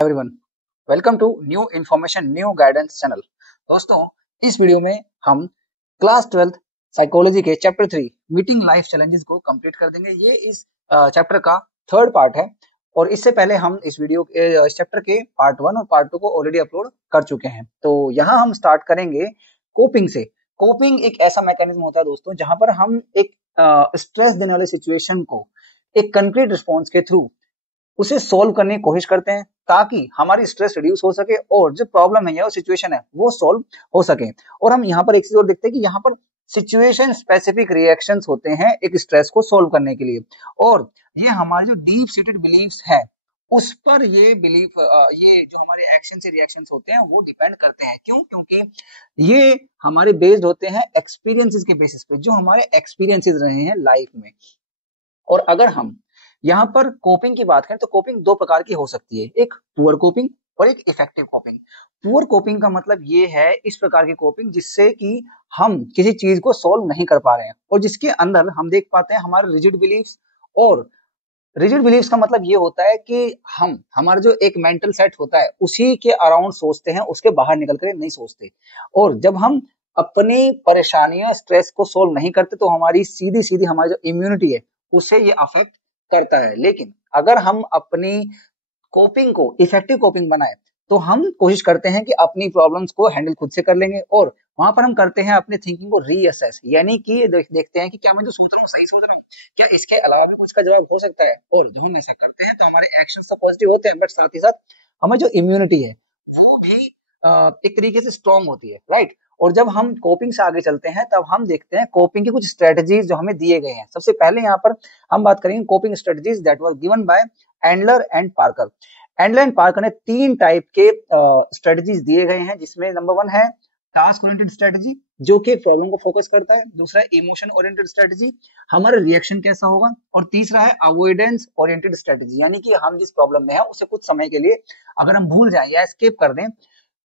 Everyone, welcome to new information new guidance channel. दोस्तों, इस video में हम क्लास 12th साइकोलॉजी के चैप्टर 3 मीटिंग लाइफ चैलेंजेस को कंप्लीट कर देंगे। ये इस चैप्टर का थर्ड पार्ट है और इससे पहले हम इस चैप्टर के पार्ट 1 और पार्ट 2 को ऑलरेडी अपलोड कर चुके हैं। तो यहाँ हम स्टार्ट करेंगे कोपिंग से। कोपिंग एक ऐसा मैकेनिज्म होता है दोस्तों जहां पर हम एक स्ट्रेस देने वाले सिचुएशन को एक कंक्रीट रिस्पॉन्स के थ्रू उसे सोल्व करने की कोशिश करते हैं ताकि हमारी स्ट्रेस रिड्यूस हो सके और जो प्रॉब्लम है या सिचुएशन है वो सोल्व हो सके। और हम यहाँ पर एक चीज और देखते हैं कि यहाँ पर सिचुएशन स्पेसिफिक रिएक्शंस होते हैं एक स्ट्रेस को सोल्व करने के लिए, और ये हमारे जो डीप सीटेड बिलीव्स है उस पर ये बिलीफ ये जो हमारे एक्शन से रिएक्शंस होते हैं वो डिपेंड करते हैं। क्यों? क्योंकि ये हमारे बेस्ड होते हैं एक्सपीरियंसेस के बेसिस पे, जो हमारे एक्सपीरियंसेस रहे हैं लाइफ में। और अगर हम यहाँ पर कोपिंग की बात करें तो कोपिंग दो प्रकार की हो सकती है, एक पुअर कोपिंग और एक इफेक्टिव कोपिंग। पुअर कोपिंग का मतलब ये है इस प्रकार की कोपिंग जिससे कि हम किसी चीज को सॉल्व नहीं कर पा रहे हैं और जिसके अंदर हम देख पाते हैं हमारे रिजिड बिलीफ्स। और रिजिड बिलीफ्स का मतलब ये होता है कि हम हमारा जो एक मेंटल सेट होता है उसी के अराउंड सोचते हैं, उसके बाहर निकल कर नहीं सोचते। और जब हम अपनी परेशानियां स्ट्रेस को सोल्व नहीं करते तो हमारी सीधी सीधी हमारी जो इम्यूनिटी है उसे ये अफेक्ट करता है। लेकिन अगर हम अपनी कोपिंग को इफेक्टिव कोपिंग बनाए तो हम कोशिश करते हैं कि अपनी प्रॉब्लम्स को हैंडल खुद से कर लेंगे और वहां पर हम करते हैं अपने थिंकिंग को रीअसेस, यानी कि देखते हैं कि क्या मैं जो सोच रहा हूँ सही सोच रहा हूँ, क्या इसके अलावा भी कुछ का जवाब हो सकता है। और जब हम ऐसा करते हैं तो हमारे एक्शन तो पॉजिटिव होते हैं, बट साथ ही साथ हमारी जो इम्यूनिटी है वो भी एक तरीके से स्ट्रांग होती है, राइट। और जब हम कोपिंग से आगे चलते हैं तब हम देखते हैं कोपिंग की कुछ स्ट्रेटजीज जो हमें दिए गए हैं। सबसे पहले यहाँ पर हम बात करेंगे coping strategies that was given by Endler and Parker. Endler and Parker ने 3 टाइप के स्ट्रेटजीज दिए गए हैं, जिसमें नंबर 1 है टास्क ओरिएंटेड स्ट्रेटजी जो कि प्रॉब्लम को फोकस करता है, दूसरा है इमोशन ओरिएंटेड स्ट्रेटजी, हमारा रिएक्शन कैसा होगा, और तीसरा है अवॉइडेंस ओरिएंटेड स्ट्रेटजी, यानी कि हम जिस प्रॉब्लम में है उसे कुछ समय के लिए अगर हम भूल जाएं या एस्केप कर दें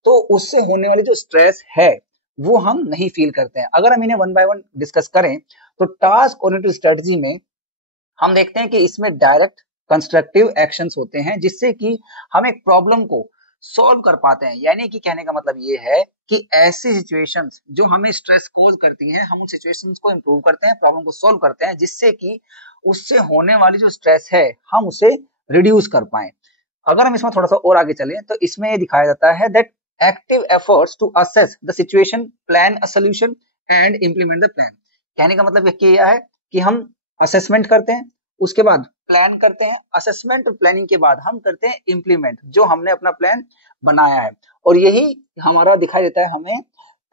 तो उससे होने वाली जो स्ट्रेस है वो हम नहीं फील करते हैं। अगर हम इन्हें वन बाय वन डिस्कस करें तो टास्क ओरिएंटेड स्ट्रेटजी में हम देखते हैं कि इसमें डायरेक्ट कंस्ट्रक्टिव एक्शंस होते हैं जिससे कि हम एक प्रॉब्लम को सॉल्व कर पाते हैं। यानी कि कहने का मतलब ये है कि ऐसी सिचुएशंस जो हमें स्ट्रेस कॉज करती हैं हम उन सिचुएशंस को इंप्रूव करते हैं, प्रॉब्लम को सॉल्व करते हैं जिससे कि उससे होने वाली जो स्ट्रेस है हम उसे रिड्यूस कर पाए। अगर हम इसमें थोड़ा सा और आगे चलें तो इसमें ये दिखाया जाता है that active efforts to assess the situation, plan a solution and implement the plan. कहने का मतलब क्या है कि हम असेसमेंट करते हैं, उसके बाद प्लान करते हैं, असेसमेंट और प्लानिंग के बाद हम करते हैं इंप्लीमेंट, जो हमने अपना प्लान बनाया है। और यही हमारा दिखाई देता है हमें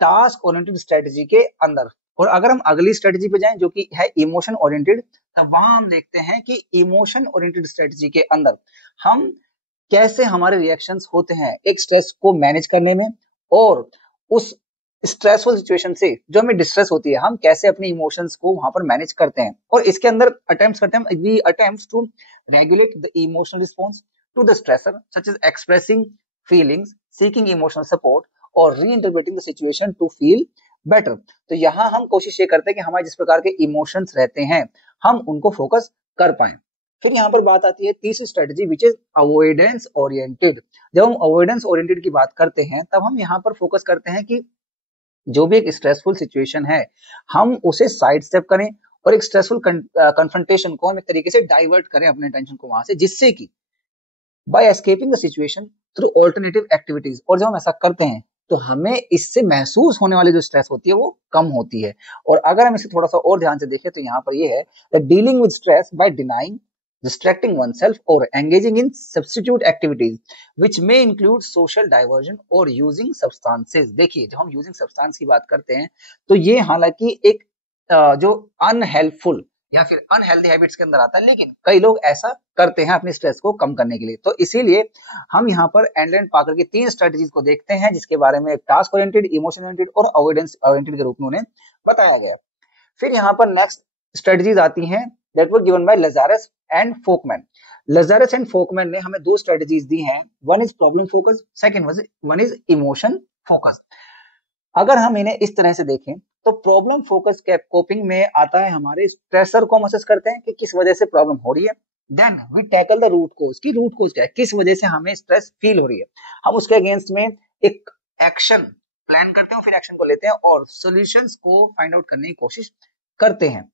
टास्क ओरिएंटेड स्ट्रेटजी के अंदर। और अगर हम अगली स्ट्रेटजी पे जाएं जो कि है इमोशन ओरिएंटेड, तब वहां हम देखते हैं कि इमोशन ओरिएंटेड स्ट्रेटजी के अंदर हम कैसे हमारे रिएक्शंस होते हैं एक स्ट्रेस को मैनेज करने में, और उस स्ट्रेसफुल सिचुएशन से जो हमें डिस्ट्रेस होती है हम कैसे अपने इमोशंस को वहां पर मैनेज करते हैं। और इसके अंदर अटेम्प्ट्स करते हैं we attempts to regulate the emotional response to the stressor such as expressing feelings, seeking emotional support और reinterpreting the situation to feel better. तो यहाँ हम कोशिश ये करते हैं कि हमारे जिस प्रकार के इमोशंस रहते हैं हम उनको फोकस कर पाए। फिर यहाँ पर बात आती है तीसरी strategy which is avoidance oriented. जब हम अवॉइडेंस ओरिएंटेड की बात करते हैं तब हम यहाँ पर फोकस करते हैं कि जो भी एक स्ट्रेसफुल सिचुएशन है हम उसे साइड स्टेप करें और एक स्ट्रेसफुल कन्फ्रंटेशन को हम एक तरीके से डाइवर्ट करें अपने टेंशन को वहां से, जिससे कि by escaping the situation through alternative activities. और जब हम ऐसा करते हैं तो हमें इससे महसूस होने वाली जो स्ट्रेस होती है वो कम होती है। और अगर हम इसे थोड़ा सा और ध्यान से देखें तो यहाँ पर ये है that dealing with stress by denying, distracting oneself or engaging in substitute activities which may include social diversion or using substances। देखिए जब हम using substance की बात करते हैं तो ये हालांकि एक जो अनहेल्पफुल या फिर अनहेल्दी हैबिट्स के अंदर आता है, लेकिन कई लोग ऐसा करते हैं अपनी स्ट्रेस को कम करने के लिए। तो इसीलिए हम यहाँ पर एंडलर एंड पार्कर की 3 स्ट्रेटजीज को देखते हैं जिसके बारे में टास्क ओरिएंटेड, इमोशन ओरिएंटेड और अवॉइडेंस ओरिएंटेड के रूप में उन्हें बताया गया। फिर यहाँ पर नेक्स्ट स्ट्रेटजीज आती हैं that were given by Lazarus and Folkman। Lazarus and Folkman ने हमें 2 स्ट्रेटजीज दी हैं, one is problem focus, second one is emotion focus। अगर हम इन्हें इस तरह से देखें तो प्रॉब्लम फोकस के कोपिंग में आता है हमारे स्ट्रेसर को हम असेस करते हैं कि किस वजह से प्रॉब्लम हो रही है, then we tackle the root cause, की रूट कोज क्या है, किस वजह से हमें स्ट्रेस फील हो रही है, हम उसके अगेंस्ट में एक एक्शन प्लान करते हैं, फिर एक्शन को लेते हैं और सॉल्यूशंस को फाइंड आउट करने की कोशिश करते हैं।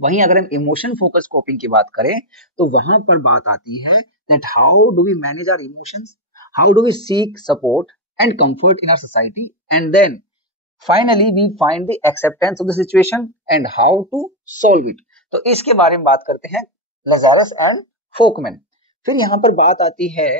वहीं अगर हम इमोशन फोकस कोपिंग की बात करें तो वहां पर बात आती है that how do we manage our emotions, how do we seek support and comfort in our society, and then finally we find the acceptance of the situation and how to solve it. तो इसके बारे में बात करते हैं Lazarus and Folkman. फिर यहाँ पर बात आती है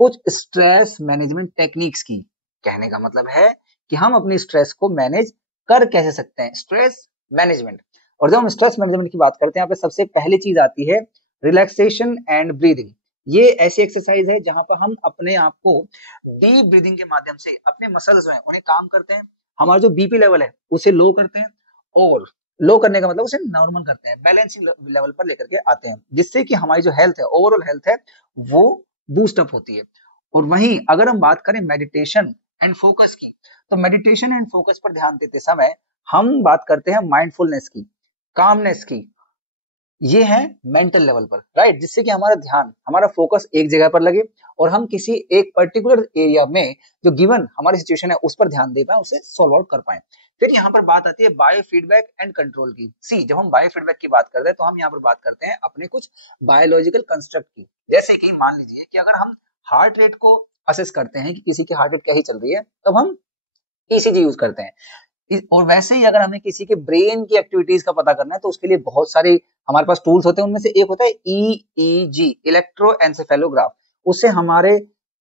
कुछ स्ट्रेस मैनेजमेंट टेक्निक्स की। कहने का मतलब है कि हम अपनी स्ट्रेस को मैनेज कर कैसे सकते हैं, स्ट्रेस मैनेजमेंट। और जब हम स्ट्रेस मैनेजमेंट की बात करते हैं यहाँ पे सबसे पहली चीज आती है रिलैक्सेशन एंड ब्रीदिंग। ये ऐसी एक्सरसाइज है जहां पर हम अपने आप को डीप ब्रीदिंग के माध्यम से अपने मसल्स जो है उन्हें काम करते हैं, हमारा जो बीपी लेवल है उसे लो करते हैं, और लो करने का मतलब उसे नॉर्मल करते हैं, बैलेंसिंग लेवल पर लेकर के आते हैं, जिससे कि हमारी जो हेल्थ है, ओवरऑल हेल्थ है, वो बूस्ट अप होती है। और वहीं अगर हम बात करें मेडिटेशन एंड फोकस की, तो मेडिटेशन एंड फोकस पर ध्यान देते समय हम बात करते हैं माइंडफुलनेस की, कामनेस की। ये है मेंटल लेवल पर, राइट, जिससे कि हमारा ध्यान, हमारा फोकस एक जगह पर लगे और हम किसी एक पर्टिकुलर एरिया में जो गिवन हमारी सिचुएशन है उस पर ध्यान दे पाए, उसे सॉल्व आउट कर पाए। फिर यहाँ पर बात आती है बायो फीडबैक एंड कंट्रोल की। सी, जब हम बायो फीडबैक की बात करते हैं तो हम यहाँ पर बात करते हैं अपने कुछ बायोलॉजिकल कंस्ट्रक्ट की। जैसे कि मान लीजिए कि अगर हम हार्ट रेट को असेस करते हैं कि किसी की हार्ट रेट क्या ही चल रही है, तब हम ईसीजी यूज करते हैं। और वैसे ही अगर हमें किसी के ब्रेन की एक्टिविटीज का पता करना है तो उसके लिए बहुत सारे हमारे पास टूल्स होते हैं, उनमें से एक होता है ईईजी, इलेक्ट्रोएन्सेफेलोग्राफ। उससे हमारे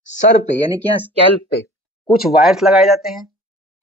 सर पे यानी कि स्कैल्प पे कुछ वायर्स लगाए जाते हैं,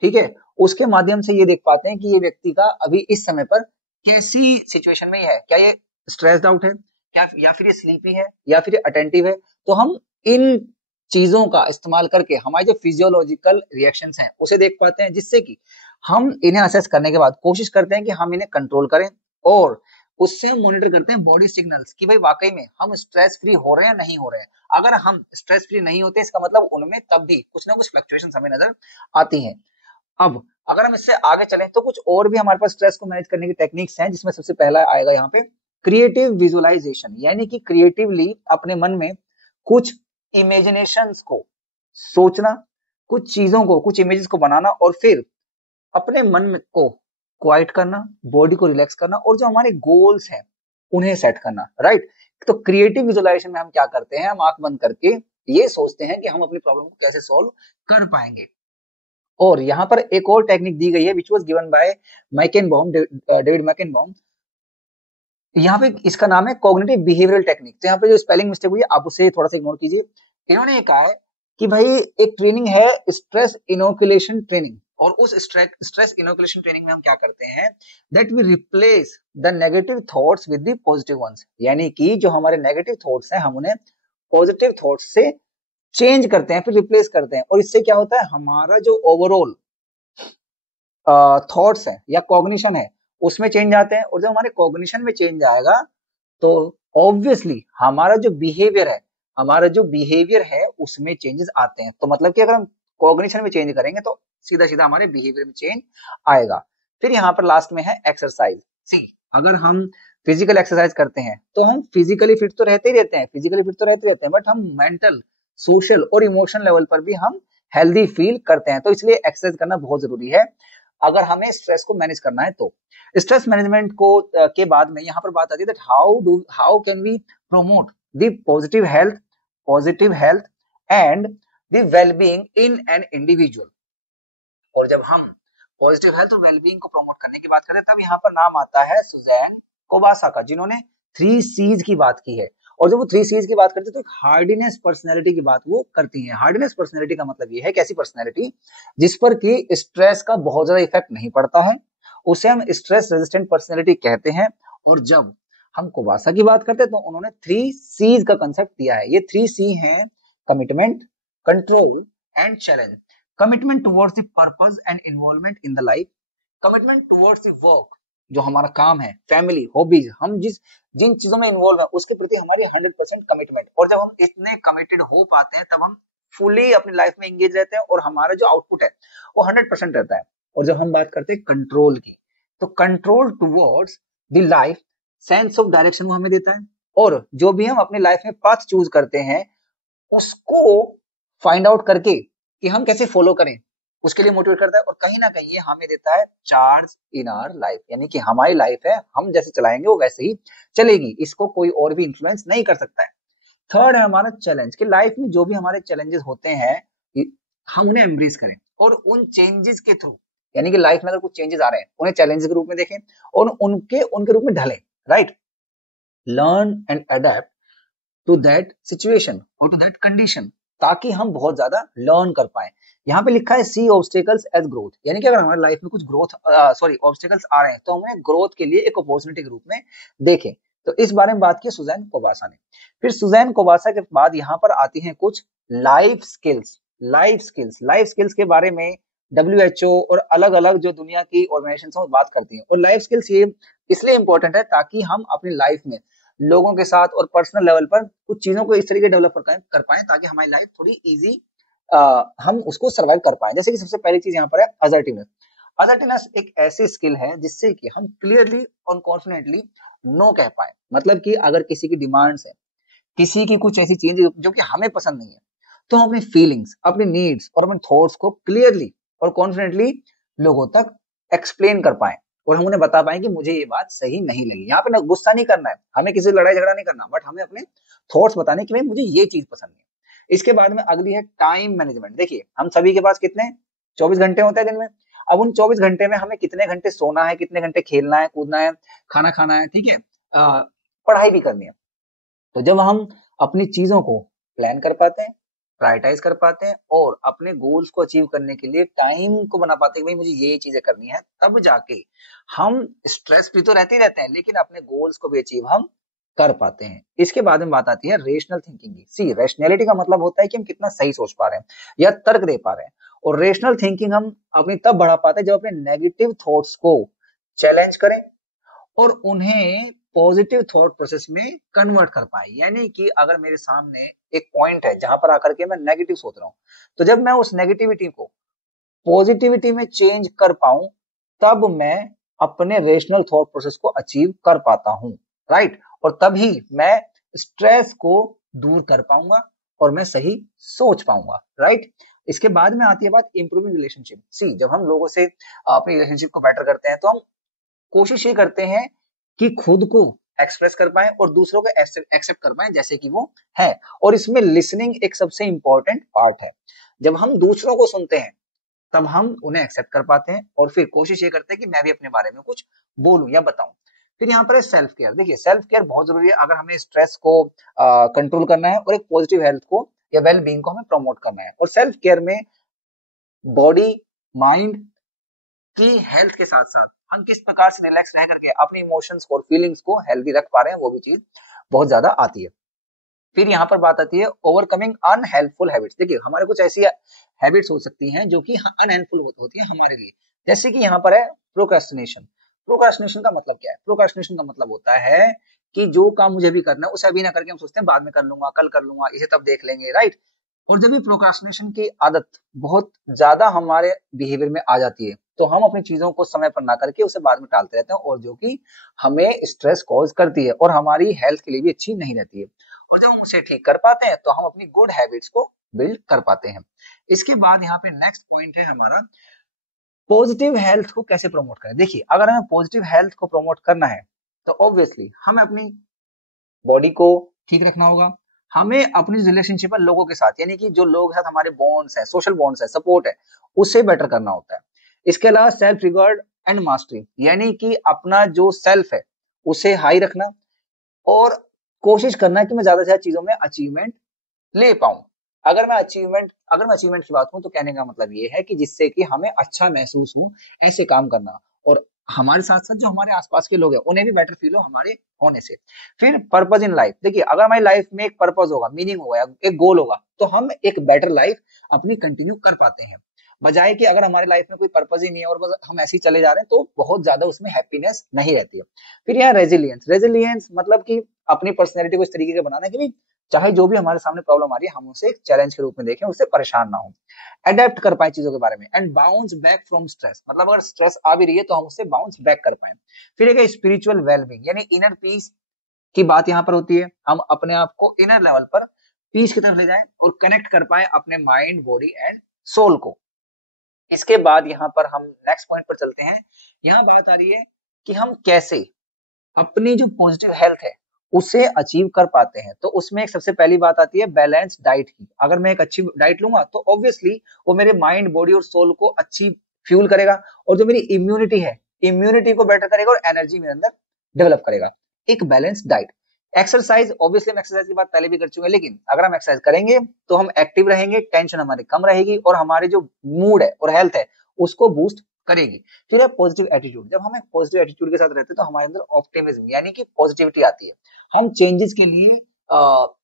ठीक है, उसके माध्यम से ये देख पाते हैं कि ये व्यक्ति का अभी इस समय पर कैसी सिचुएशन में है, क्या ये स्ट्रेस्ड आउट है, क्या या फिर ये स्लीपी है, या फिर ये अटेंटिव है। तो हम इन चीजों का इस्तेमाल करके हमारे जो फिजियोलॉजिकल रिएक्शंस हैं उसे देख पाते हैं, जिससे कि हम इन्हें असेस करने के बाद कोशिश करते हैं कि हम इन्हें कंट्रोल करें, और उससे हम मॉनिटर करते हैं बॉडी सिग्नल्स कि भाई वाकई में हम स्ट्रेस फ्री हो रहे हैं नहीं हो रहे हैं। अगर हम स्ट्रेस फ्री नहीं होते इसका मतलब उनमें तब भी कुछ ना कुछ फ्लक्चुएशंस हमें नजर आती हैं। अब अगर हम इससे आगे चलें तो कुछ और भी हमारे पास स्ट्रेस को मैनेज करने की टेक्निक्स हैं, जिसमें सबसे पहला आएगा यहाँ पे क्रिएटिव विजुअलाइजेशन, यानी कि क्रिएटिवली अपने मन में कुछ इमेजिनेशंस को सोचना, कुछ चीजों को, कुछ इमेजेस को बनाना, और फिर अपने मन को क्वाइट करना, बॉडी को रिलैक्स करना, और जो हमारे गोल्स हैं उन्हें सेट करना, राइट। तो क्रिएटिव विजुअलाइजेशन में हम क्या करते हैं, हम आंख बंद करके ये सोचते हैं कि हम अपनी प्रॉब्लम को कैसे सॉल्व कर पाएंगे। और यहाँ पर एक और टेक्निक दी गई है which was given by Meichenbaum, David Meichenbaum. यहाँ पे इसका नाम है कॉग्निटिव बिहेवियरल टेक्निक। तो यहाँ पे जो स्पेलिंग मिस्टेक हुई है आप उसे थोड़ा सा इग्नोर कीजिए। इन्होंने ये कहा है कि भाई एक ट्रेनिंग है स्ट्रेस इनोकुलेशन ट्रेनिंग, और उस स्ट्रेस इनोकुलेशन ट्रेनिंग में हम क्या करते हैं that we replace the negative thoughts with the positive ones, यानी कि जो हमारे नेगेटिव थॉट्स हैं हम उन्हें पॉजिटिव थॉट्स से चेंज करते हैं, फिर रिप्लेस करते हैं। और इससे क्या होता है, हमारा जो ओवरऑल थॉट्स है या कॉग्निशन है उसमें चेंज आते हैं, और जब हमारे कॉग्निशन में चेंज आएगा तो ऑब्वियसली हमारा जो बिहेवियर है उसमें चेंजेस आते हैं। तो मतलब कि अगर हम कॉग्निशन में चेंज करेंगे तो सीधा सीधा हमारे बिहेवियर में चेंज आएगा। फिर यहाँ पर लास्ट में है एक्सरसाइज। सी, अगर हम फिजिकल एक्सरसाइज करते हैं तो हम फिजिकली फिट तो रहते ही रहते हैं, बट हम मेंटल, सोशल और इमोशनल लेवल पर भी हम हेल्दी फील करते हैं। तो इसलिए एक्सरसाइज करना बहुत जरूरी है अगर हमें स्ट्रेस को मैनेज करना है। तो स्ट्रेस मैनेजमेंट को के बाद में यहाँ पर बात आती है that how can we promote the positive health and the wellbeing in an individual. और जब हम पॉजिटिव हेल्थ और वेलबीइंग को प्रमोट करने की बात करें तब यहाँ पर नाम आता है सुजैन कोबासा, जिन्होंने 3 C's की बात की है। और जब वो 3 C's की बात करते हैं तो एक हार्डीनेस पर्सनैलिटी की बात वो करती हैं। हार्डीनेस पर्सनैलिटी का मतलब ये है, कैसी पर्सनैलिटी जिस पर कि स्ट्रेस का बहुत ज्यादा इफेक्ट नहीं पड़ता है, उसे हम स्ट्रेस रेजिस्टेंट पर्सनैलिटी कहते हैं। और जब हम कोबासा की बात करते हैं तो उन्होंने 3 C's का कंसेप्ट दिया है। ये 3 C हैं commitment, control and challenge. Commitment towards the purpose and involvement in the life, commitment towards the work, जो हमारा काम है, फैमिली, हॉबीज, हम जिन चीजों में इन्वॉल्व है उसके प्रति हमारी 100% कमिटमेंट। और जब हम इतने कमिटेड हो पाते हैं तब हम फुली अपनी लाइफ में एंगेज रहते हैं और हमारा जो आउटपुट है वो 100% रहता है। और जब हम बात करते हैं कंट्रोल की, तो control towards the life, sense of direction वो हमें देता है, और जो भी हम अपनी लाइफ में पाथ चूज करते हैं उसको फाइंड आउट करके कि हम कैसे फॉलो करें उसके लिए मोटिवेट करता है, और कहीं ना कहीं ये हमें देता है चार्ज इन आवर लाइफ, यानी कि हमारी लाइफ है, हम जैसे चलाएंगे वो वैसे ही चलेगी, इसको कोई और भी इन्फ्लुएंस नहीं कर सकता है। थर्ड है हमारा चैलेंज, कि लाइफ में जो भी हमारे चैलेंजेस होते हैं हम उन्हें एम्ब्रेस करें और उन चेंजेस के थ्रू, यानी कि लाइफ में अगर कुछ चेंजेस आ रहे हैं उन्हें चैलेंज के रूप में देखें और उनके उनके रूप में ढलें, right. Learn and adapt to that situation और टू दैट कंडीशन, ताकि हम बहुत ज्यादा लर्न कर पाए। यहाँ पे लिखा है सी ऑब्स्टेकल्स एज ग्रोथ, यानी कि अगर हमारी लाइफ में कुछ ग्रोथ ऑब्स्टेकल्स आ रहे हैं तो हम उन्हें ग्रोथ के लिए एक अपॉर्चुनिटी के रूप में देखें। तो इस बारे में बात की सुजैन कोबासा ने। फिर सुजैन कोबासा के बाद यहाँ पर आती हैं कुछ लाइफ स्किल्स। लाइफ स्किल्स के बारे में WHO और अलग अलग जो दुनिया की ऑर्गेनाइजेशन है बात करती हैं, और लाइफ स्किल्स ये इसलिए इंपॉर्टेंट है ताकि हम अपनी लाइफ में लोगों के साथ और पर्सनल लेवल पर कुछ चीजों को इस तरीके डेवलप कर पाए ताकि हमारी लाइफ थोड़ी इजी हम उसको सर्वाइव कर पाए। जैसे कि सबसे पहली चीज यहाँ पर है असर्टिवनेस। असर्टिवनेस एक ऐसी स्किल है जिससे कि हम क्लियरली और कॉन्फिडेंटली नो कह पाए, मतलब कि अगर किसी की डिमांड्स है, किसी की कुछ ऐसी चीज जो कि हमें पसंद नहीं है, तो हम अपनी फीलिंग्स, अपनी नीड्स और अपने थॉट्स को क्लियरली और कॉन्फिडेंटली लोगों तक एक्सप्लेन कर पाए और हम उन्हें बता पाए कि मुझे ये बात सही नहीं लगी। यहाँ पे ना गुस्सा नहीं करना है, हमें किसी से लड़ाई झगड़ा नहीं करना, बट हमें अपने थॉट्स बताने कि भाई मुझे ये चीज पसंद नहीं। इसके बाद में अगली है टाइम मैनेजमेंट। देखिए हम सभी के पास कितने 24 घंटे होते हैं दिन में। अब उन 24 घंटे में हमें कितने घंटे सोना है, कितने घंटे खेलना है, कूदना है, खाना खाना है, ठीक है, पढ़ाई भी करनी है। तो जब हम अपनी चीजों को प्लान कर पाते हैं, प्रायोरिटाइज कर पाते हैं और अपने गोल्स को अचीव करने के लिए टाइम को बना पाते हैं कि भाई मुझे ये चीजें करनी है, तब जाके हम स्ट्रेस भी तो रहते ही रहते हैं लेकिन अपने गोल्स को भी अचीव हम कर पाते हैं। इसके बाद में बात आती है रेशनल थिंकिंग की। सी रेशनैलिटी का मतलब होता है कि हम कितना सही सोच पा रहे हैं या तर्क दे पा रहे हैं, और रेशनल थिंकिंग हम अपनी तब बढ़ा पाते हैं जब अपने नेगेटिव थॉट्स को चैलेंज करें और उन्हें पॉजिटिव थॉट प्रोसेस में कन्वर्ट कर पाए। यानी कि अगर मेरे सामने एक पॉइंट है जहां पर आकर के मैं नेगेटिव सोच रहा हूं, तो जब मैं उस नेगेटिविटी को पॉजिटिविटी में चेंज कर पाऊं, तब मैं अपने रेशनल थॉट प्रोसेस को अचीव कर पाता हूं, राइट। और तभी मैं स्ट्रेस को दूर कर पाऊंगा और मैं सही सोच पाऊंगा, राइट। इसके बाद में आती है बात इंप्रूविंग रिलेशनशिप। सी जब हम लोगों से अपनी रिलेशनशिप को बेटर करते हैं तो हम कोशिश ये करते हैं कि खुद को एक्सप्रेस कर पाए और दूसरों को एक्सेप्ट कर पाए जैसे कि वो है, और इसमें लिसनिंग एक सबसे इंपॉर्टेंट पार्ट है। जब हम दूसरों को सुनते हैं तब हम उन्हें एक्सेप्ट कर पाते हैं और फिर कोशिश ये करते हैं कि मैं भी अपने बारे में कुछ बोलूं या बताऊं। फिर यहाँ पर है सेल्फ केयर। देखिए सेल्फ केयर बहुत जरूरी है अगर हमें स्ट्रेस को कंट्रोल करना है और एक पॉजिटिव हेल्थ को या वेल बीइंग को हमें प्रमोट करना है। और सेल्फ केयर में बॉडी, माइंड की हेल्थ के साथ साथ हम किस प्रकार से रिलैक्स रह करके अपने इमोशंस और फीलिंग्स को हेल्दी रख पा रहे हैं, वो भी चीज बहुत ज्यादा आती है। फिर यहाँ पर बात आती है ओवरकमिंग अनहेल्पफुल हैबिट्स। देखिए हमारे कुछ ऐसी हैबिट्स हो सकती हैं जो कि अनहेल्पफुल होती है हमारे लिए, जैसे कि यहाँ पर है प्रोक्रेस्टिनेशन। प्रोक्रेस्टिनेशन का मतलब क्या है? प्रोक्रेस्टिनेशन का मतलब होता है कि जो काम मुझे अभी करना है उसे अभी ना करके हम सोचते हैं बाद में कर लूंगा, कल कर लूंगा, इसे तब देख लेंगे, राइट। और जब ये प्रोक्रास्टिनेशन की आदत बहुत ज्यादा हमारे बिहेवियर में आ जाती है तो हम अपनी चीजों को समय पर ना करके उसे बाद में टालते रहते हैं, और जो कि हमें स्ट्रेस कॉज करती है और हमारी हेल्थ के लिए भी अच्छी नहीं रहती है। और जब हम उसे ठीक कर पाते हैं तो हम अपनी गुड हैबिट्स को बिल्ड कर पाते हैं। इसके बाद यहाँ पे नेक्स्ट पॉइंट है हमारा पॉजिटिव हेल्थ को कैसे प्रमोट करें। देखिए अगर हमें पॉजिटिव हेल्थ को प्रमोट करना है तो ऑब्वियसली हमें अपनी बॉडी को ठीक रखना होगा, हमें अपनी रिलेशनशिप है लोगों के साथ, यानी कि जो लोग हैं हमारे बॉन्ड्स है, सोशल बॉन्ड्स है, सपोर्ट है, उसे बेटर करना होता है। इसके अलावा सेल्फ रिगार्ड एंड मास्टरी, यानी कि अपना जो सेल्फ है उसे हाई रखना और कोशिश करना कि मैं ज्यादा से ज्यादा चीजों में अचीवमेंट ले पाऊं। अगर मैं अचीवमेंट की बात करूं तो कहने का मतलब ये है कि जिससे कि हमें अच्छा महसूस हो ऐसे काम करना, और हमारे साथ साथ जो हमारे आसपास के लोग हैं उन्हें भी बेटर फील हो हमारे होने से। फिर पर्पस इन लाइफ। देखिए अगर हमारी लाइफ में एक पर्पस होगा, मीनिंग होगा, एक गोल होगा, तो हम एक बेटर लाइफ अपनी कंटिन्यू कर पाते हैं, बजाय कि अगर हमारी लाइफ में कोई पर्पस ही नहीं है और बस हम ऐसे ही चले जा रहे हैं तो बहुत ज्यादा उसमें हैप्पीनेस नहीं रहती है। फिर यहाँ रेजिलियंस मतलब कि अपनी पर्सनैलिटी को इस तरीके का बनाना है कि भाई चाहे जो भी हमारे सामने प्रॉब्लम आ रही है हम उसे एक चैलेंज के रूप में देखें, उससे परेशान ना हो, अडेप्ट कर पाए चीजों के बारे में। And bounce back from stress, मतलब अगर स्ट्रेस आ भी रही है तो हम उससे बाउंस बैक कर पाए। फिर एक स्पिरिचुअल वेलबींग, यानी इनर पीस की बात यहाँ पर होती है। हम अपने आप को इनर लेवल पर पीस की तरफ ले जाएं और कनेक्ट कर पाए अपने माइंड, बॉडी एंड सोल को। इसके बाद यहाँ पर हम नेक्स्ट पॉइंट पर चलते हैं। यहाँ बात आ रही है कि हम कैसे अपनी जो पॉजिटिव हेल्थ है उसे अचीव कर पाते हैं। तो उसमें एक सबसे पहली बात आती है बैलेंस डाइट की। अगर मैं एक अच्छी डाइट लूंगा तो ऑब्वियसली वो मेरे माइंड, बॉडी और सोल को अच्छी फ्यूल करेगा, और जो मेरी इम्यूनिटी है, इम्यूनिटी को बेटर करेगा और एनर्जी मेरे अंदर डेवलप करेगा। एक बैलेंस डाइट। एक्सरसाइज, ऑब्वियसली हम एक्सरसाइज की बात पहले भी कर चुके हैं, लेकिन अगर हम एक्सरसाइज करेंगे तो हम एक्टिव रहेंगे, टेंशन हमारी कम रहेगी और हमारे जो मूड है और हेल्थ है उसको बूस्ट करेगी। फिर है पॉजिटिव एटीट्यूड। जब हम एक पॉजिटिव एटीट्यूड के साथ रहते हैं तो हमारे अंदर ऑप्टिमिज्म यानी कि पॉजिटिविटी आती है। हम चेंजेस के लिए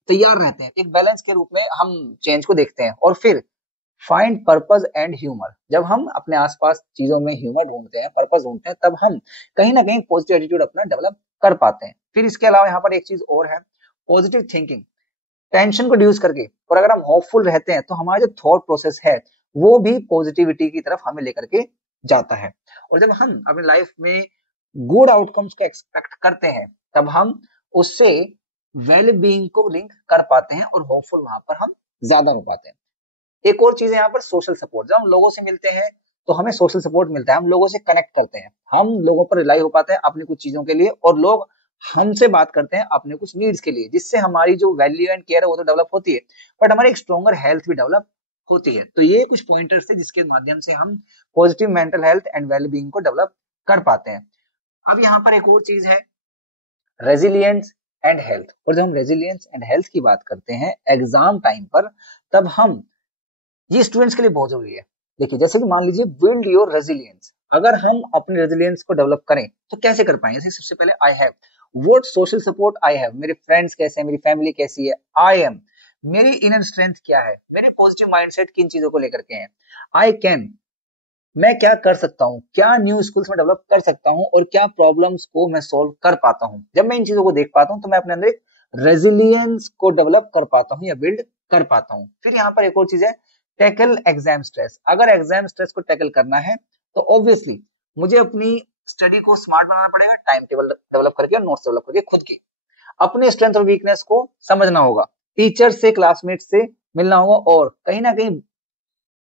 तैयार रहते हैं। एक बैलेंस के रूप में हम चेंज को देखते हैं। और फिर फाइंड पर्पस एंड ह्यूमर। जब हम अपने आसपास चीजों में ह्यूमर ढूंढते हैं, पर्पस ढूंढते हैं, तब हम कहीं ना कहीं पॉजिटिव एटीट्यूड अपना डेवलप कर पाते हैं। फिर इसके अलावा यहाँ पर एक चीज और है, पॉजिटिव थिंकिंग। टेंशन को रिड्यूस करके, और अगर हम होपफुल रहते हैं तो हमारा जो थॉट प्रोसेस है वो भी पॉजिटिविटी की तरफ हमें लेकर के जाता है। और जब हम अपनी लाइफ में गुड आउटकम्स को एक्सपेक्ट करते हैं तब हम उससे वेल बीइंग को लिंक कर पाते हैं और होपफुल वहां पर हम ज्यादा हो पाते हैं। एक और चीज है यहाँ पर सोशल सपोर्ट। जब हम लोगों से मिलते हैं तो हमें सोशल सपोर्ट मिलता है, हम लोगों से कनेक्ट करते हैं, हम लोगों पर रिलाई हो पाते हैं अपनी कुछ चीजों के लिए, और लोग हमसे बात करते हैं अपने कुछ नीड्स के लिए, जिससे हमारी जो वैल्यू एंड केयर है वो तो डेवलप होती है, बट हमारी एक स्ट्रॉन्गर हेल्थ भी डेवलप होती है। तो ये कुछ पॉइंटर्स थे जिसके माध्यम से हम positive mental health and well being को डेवलप कर पाते हैं। अब यहाँ पर एक और चीज है, रेजिलियंस एंड हेल्थ। और जब हम रेजिलियंस एंड हेल्थ की बात करते हैं एग्जाम टाइम पर, तब हम, ये स्टूडेंट्स के लिए बहुत जरूरी है। देखिए, जैसे कि मान लीजिए बिल्ड योर रेजिलियंस। अगर हम अपने रेजिलियंस को डेवलप करें तो कैसे कर पाएंगे? जैसे सबसे पहले I have, what social support I have, मेरे फ्रेंड्स कैसे हैं, मेरी फैमिली कैसी है। आई एम, मेरी इनर स्ट्रेंथ क्या है, मेरे पॉजिटिव माइंडसेट किन चीजों को लेकर के हैं। आई कैन, मैं क्या कर सकता हूँ, क्या न्यू स्किल्स में डेवलप कर सकता हूँ, और क्या प्रॉब्लम्स को मैं सोल्व कर पाता हूँ। जब मैं इन चीजों को देख पाता हूँ तो मैं अपने अंदर एक रेजिलियंस को डेवलप कर पाता हूँ या बिल्ड कर पाता हूँ। फिर यहाँ पर एक और चीज है, टैकल एग्जाम स्ट्रेस। अगर एग्जाम स्ट्रेस को टैकल करना है तो ऑब्वियसली मुझे अपनी स्टडी को स्मार्ट बनाना पड़ेगा, टाइम टेबल डेवलप करके और नोट्स डेवलप करके खुद की अपने स्ट्रेंथ और वीकनेस को समझना होगा, टीचर से, क्लासमेट से मिलना होगा, और कहीं ना कहीं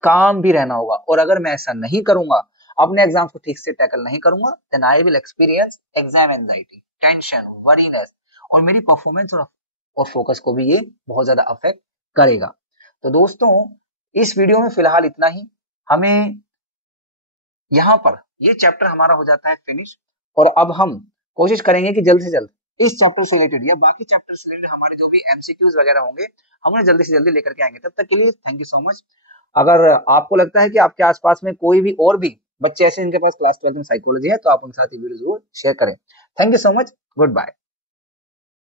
काम भी रहना होगा। और अगर मैं ऐसा नहीं करूंगा, अपने एग्जाम को ठीक से टैकल नहीं करूंगा, then I will experience exam anxiety, tension, worriness, और मेरी परफॉर्मेंस और फोकस को भी ये बहुत ज्यादा अफेक्ट करेगा। तो दोस्तों, इस वीडियो में फिलहाल इतना ही। हमें यहाँ पर ये चैप्टर हमारा हो जाता है फिनिश, और अब हम कोशिश करेंगे कि जल्द से जल्द इस चैप्टर से रिलेटेड या बाकी चैप्टर से रिलेटेड हमारे जो भी एमसीक्यूज वगैरह होंगे हम उन्हें जल्दी से जल्दी लेकर के आएंगे। तब तक के लिए थैंक यू सो मच। अगर आपको लगता है कि आपके आसपास में कोई भी और भी बच्चे ऐसे इनके पास क्लास 12 में साइकोलॉजी है तो आप उनके साथ ये वीडियो जरूर शेयर करें। Thank you so much, good bye.